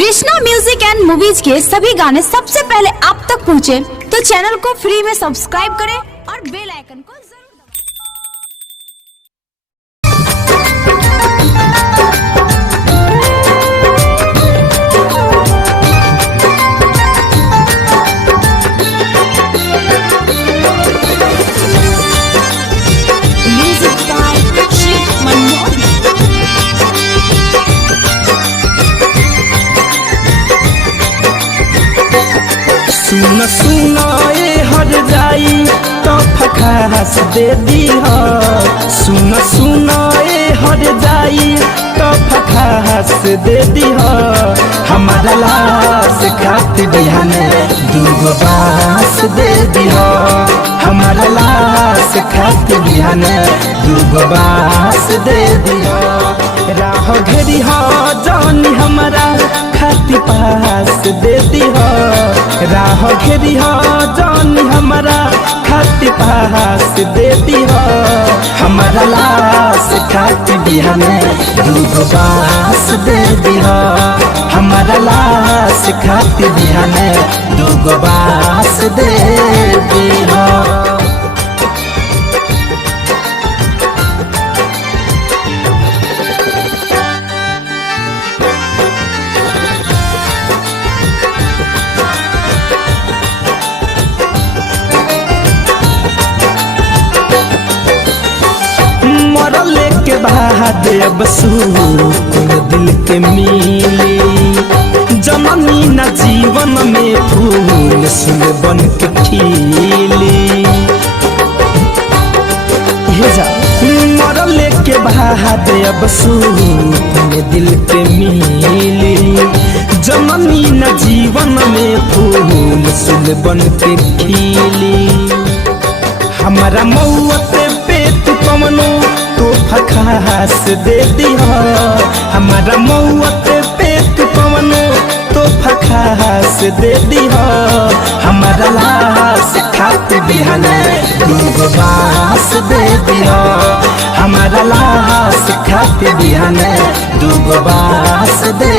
Krishna music and movies के सभी गाने सबसे पहले आप तक पहुंचे तो चैनल को फ्री में सब्सक्राइब करें और बेल आइकन को जरूर सुन सुन हर जाई तो फखास दे दी हो। सुन सुन हर जाई तो फखास दे दी हो। हमारा लाश खातिर बिहाने दूगो बांस दे दी हो। हमारा लाश खातिर बिहाने दूगो बांस दे दी हो। राह घेरी हो जानी हमारा खाती पास दे दी हो। राह घेरी हो जानी हमारा खाती पास दे दी हो। हमारा लाश खाती बिहाने दूगो बांस दे दी हो। हमारा लाश खाती बिहाने दूगो बांस दे दी हो। के बाद अब सुकून दिल के मिली। जननी न जीवन में फूल सुन बन के खिली। मरले के बाद अब सुकून दिल के मिली। जननी न जीवन में फूल सुन बन के खिली। हमारा मौत पे तू कमनो तो फखास दे दी हो। हमारा मौत पे तू पवनो तो फखास दे दी हो। हमारा लाश खातिर बिहाने दूगो बांस दे दी हो। हमारा लाश खातिर बिहाने दूगो बांस दे